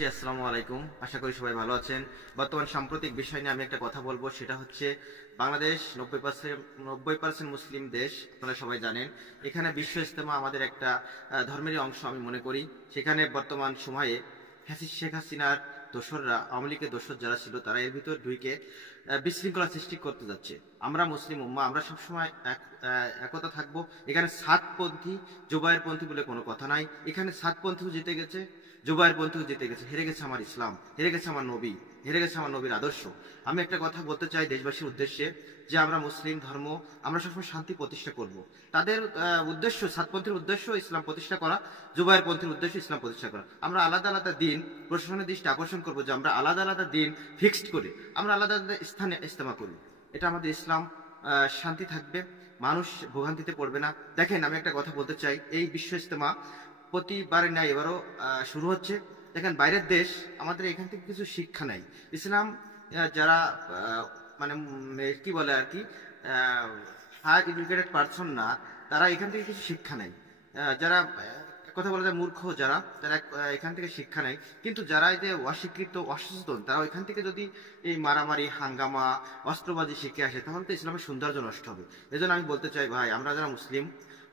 দেশবাসী আসসালামু আলাইকুম। আশা করি সবাই ভালো আছেন। বর্তমান সাম্প্রতিক বিষয় নিয়ে আমি একটা কথা বলবো, সেটা হচ্ছে বাংলাদেশ 90% মুসলিম দেশ, আপনারা সবাই জানেন। এখানে বিশ্ব ইজতেমা আমাদের একটা ধর্মেরই অংশ আমি মনে করি। সেখানে বর্তমান সময়ে শেখ হাসিনার দোসররা, আওয়ামী লীগের দোসর যারা ছিল, তারা এর ভিতর ঢুকে বিশৃঙ্খলা সৃষ্টি করতে যাচ্ছে। আমরা মুসলিম উম্মাহ, আমরা সবসময় একতা থাকবো। এখানে সাতপন্থী জুবায়ের পন্থী বলে কোনো কথা নাই। এখানে সাতপন্থীও জিতে গেছে, জুবায়ের পন্থীও জিতে গেছে। হেরে গেছে আমার ইসলাম, হেরে গেছে আমার নবী, হেরে গেছে আমার নবীর আদর্শ। আমি একটা কথা বলতে চাই দেশবাসীর উদ্দেশ্যে, যে আমরা মুসলিম ধর্ম, আমরা সবসময় শান্তি প্রতিষ্ঠা করব। তাদের উদ্দেশ্য, সাতপন্থীর উদ্দেশ্য ইসলাম প্রতিষ্ঠা করা, জুবায়ের পন্থীর উদ্দেশ্য ইসলাম প্রতিষ্ঠা করা। আমরা আলাদা আলাদা দিন, প্রশাসনের দৃষ্টি আকর্ষণ করবো যে আমরা আলাদা আলাদা দিন ফিক্সড করে আমরা আলাদা আলাদা স্থানে ইজতেমা করি। এটা আমাদের ইসলাম, শান্তি থাকবে, মানুষ ভোগান্তিতে পড়বে না। দেখেন, আমি একটা কথা বলতে চাই, এই বিশ্ব ইজতেমা প্রতিবারে ন্যায় এবারও শুরু হচ্ছে। দেখেন, বাইরের দেশ আমাদের এখান থেকে কিছু শিক্ষা নেয়। ইসলাম যারা মানে কি বলে আর কি, হাই এডুকেটেড পারসন না, তারা এখান থেকে কিছু শিক্ষা নেয়। যারা কথা বলা যায় মূর্খ, যারা তারা এখান থেকে শিক্ষা নেয়। কিন্তু যারা এই যে অশিক্ষিত, অসচেতন, তারা ওইখান থেকে যদি এই মারামারি, হাঙ্গামা, অস্ত্রবাজি শিখে আসে, তাহলে তো ইসলামের সৌন্দর্য নষ্ট হবে। এজন্য আমি বলতে চাই, ভাই, আমরা যারা মুসলিম,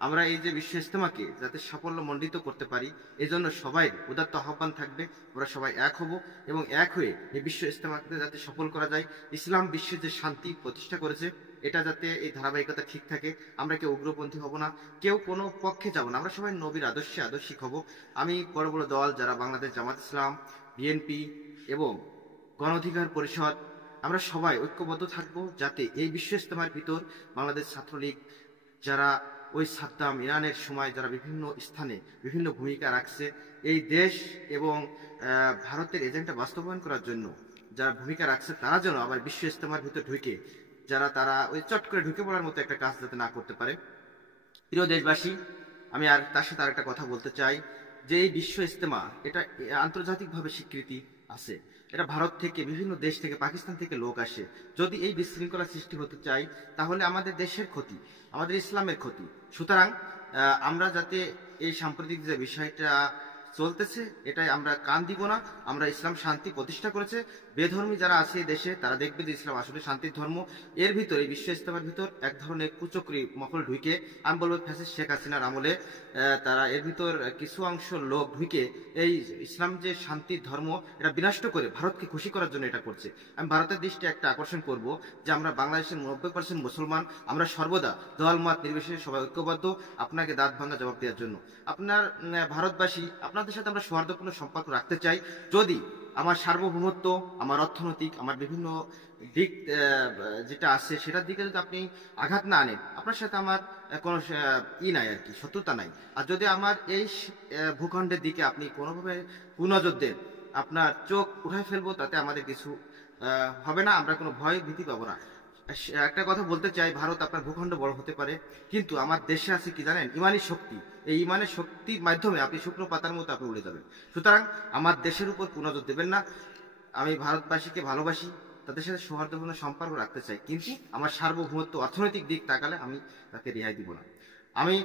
আমরা এই যে বিশ্ব ইজতেমাকে যাতে সাফল্য মণ্ডিত করতে পারি, এজন্য সবাই উদাত্ত আহ্বান থাকবে। আমরা সবাই এক হব এবং এক হয়ে এই বিশ্ব ইজতেমাকে যাতে সফল করা যায়। ইসলাম বিশ্বের যে শান্তি প্রতিষ্ঠা করেছে, এটা যাতে এই ধারাবাহিকতা ঠিক থাকে। আমরা কেউ উগ্রপন্থী হব না, কেউ কোনো পক্ষে যাব না, আমরা সবাই নবীর আদর্শে আদর্শিক হব। আমি বড় বড় দল যারা বাংলাদেশ জামাত ইসলাম, বিএনপি এবং গণ অধিকার পরিষদ, আমরা সবাই ঐক্যবদ্ধ থাকবো, যাতে এই বিশ্ব ইজতেমার ভিতর বাংলাদেশ ছাত্রলীগ, যারা ওই সাদ্দাম ইরানের সময় যারা বিভিন্ন স্থানে বিভিন্ন ভূমিকা রাখছে, এই দেশ এবং ভারতের এজেন্ডা বাস্তবায়ন করার জন্য যারা ভূমিকা রাখছে, তারা যেন আবার বিশ্ব ইজতেমার ভিতর ঢুকে, তারা ওই চট করে ঢুকে পড়ার মতো একটা কাজ যাতে না করতে পারে। প্রিয় দেশবাসী, আমি আর তার সাথে আর একটা কথা বলতে চাই, যে এই বিশ্ব ইজতেমা এটা আন্তর্জাতিকভাবে স্বীকৃতি আছে। এটা ভারত থেকে, বিভিন্ন দেশ থেকে, পাকিস্তান থেকে লোক আসে। যদি এই বিশৃঙ্খলা সৃষ্টি হতে চাই, তাহলে আমাদের দেশের ক্ষতি, আমাদের ইসলামের ক্ষতি। সুতরাং আমরা যাতে এই সাম্প্রতিক যে বিষয়টা চলতেছে, এটাই আমরা কান দিব না। আমরা ইসলাম শান্তি প্রতিষ্ঠা করেছে। বেধর্মী যারা আছে দেশে, তারা দেখবে যে ইসলাম আসলে শান্তির ধর্ম। এর ভিতর, এই বিশ্ব ইজতেমার ভিতর এক ধরনের কুচক্রী মহল ঢুকে, আমি বলবো ফ্যাসিস্ট শেখ হাসিনার আমলে তারা এর ভিতর কিছু অংশ লোক ঢুকে এই ইসলাম যে শান্তির ধর্ম, এটা বিনষ্ট করে ভারতকে খুশি করার জন্য এটা করছে। আমি ভারতের দৃষ্টি একটা আকর্ষণ করব, যে আমরা বাংলাদেশের 90% মুসলমান, আমরা সর্বদা দল মত নির্বিশেষে সবাই ঐক্যবদ্ধ আপনাকে দাঁত ভাঙা জবাব দেওয়ার জন্য। আপনার ভারতবাসী, আপনাদের সাথে আমরা সৌহার্দ্যপূর্ণ সম্পর্ক রাখতে চাই। যদি আমার সার্বভৌমত্ব, আমার অর্থনৈতিক, আমার বিভিন্ন দিক যেটা আছে, সেটার দিকে যদি আপনি আঘাত না আনেন, আপনার সাথে আমার কোনো নাই আর কি, শত্রুতা নাই। আর যদি আমার এই ভূখণ্ডের দিকে আপনি কোনোভাবে কুনজর দেন, আপনার চোখ উঠাই ফেলবো, তাতে আমাদের কিছু হবে না, আমরা কোনো ভয় ভীতি পাবো না। একটা কথা বলতে চাই, ভারত আপনার ভূখণ্ড বড় হতে পারে, কিন্তু আমার দেশে আছে কি জানেন? ইমানি শক্তি। এই ইমানের শক্তির মাধ্যমে আপনি শুকনো পাতার মতো আপনি উড়ে যাবেন। সুতরাং আমার দেশের উপর কুনজর দেবেন না। আমি ভারতবাসীকে ভালোবাসি, তাদের সাথে সৌহার্দ্যপূর্ণ সম্পর্ক রাখতে চাই, কিন্তু আমার সার্বভৌমত্ব, অর্থনৈতিক দিক তাকালে আমি তাকে রেহাই দিব না। আমি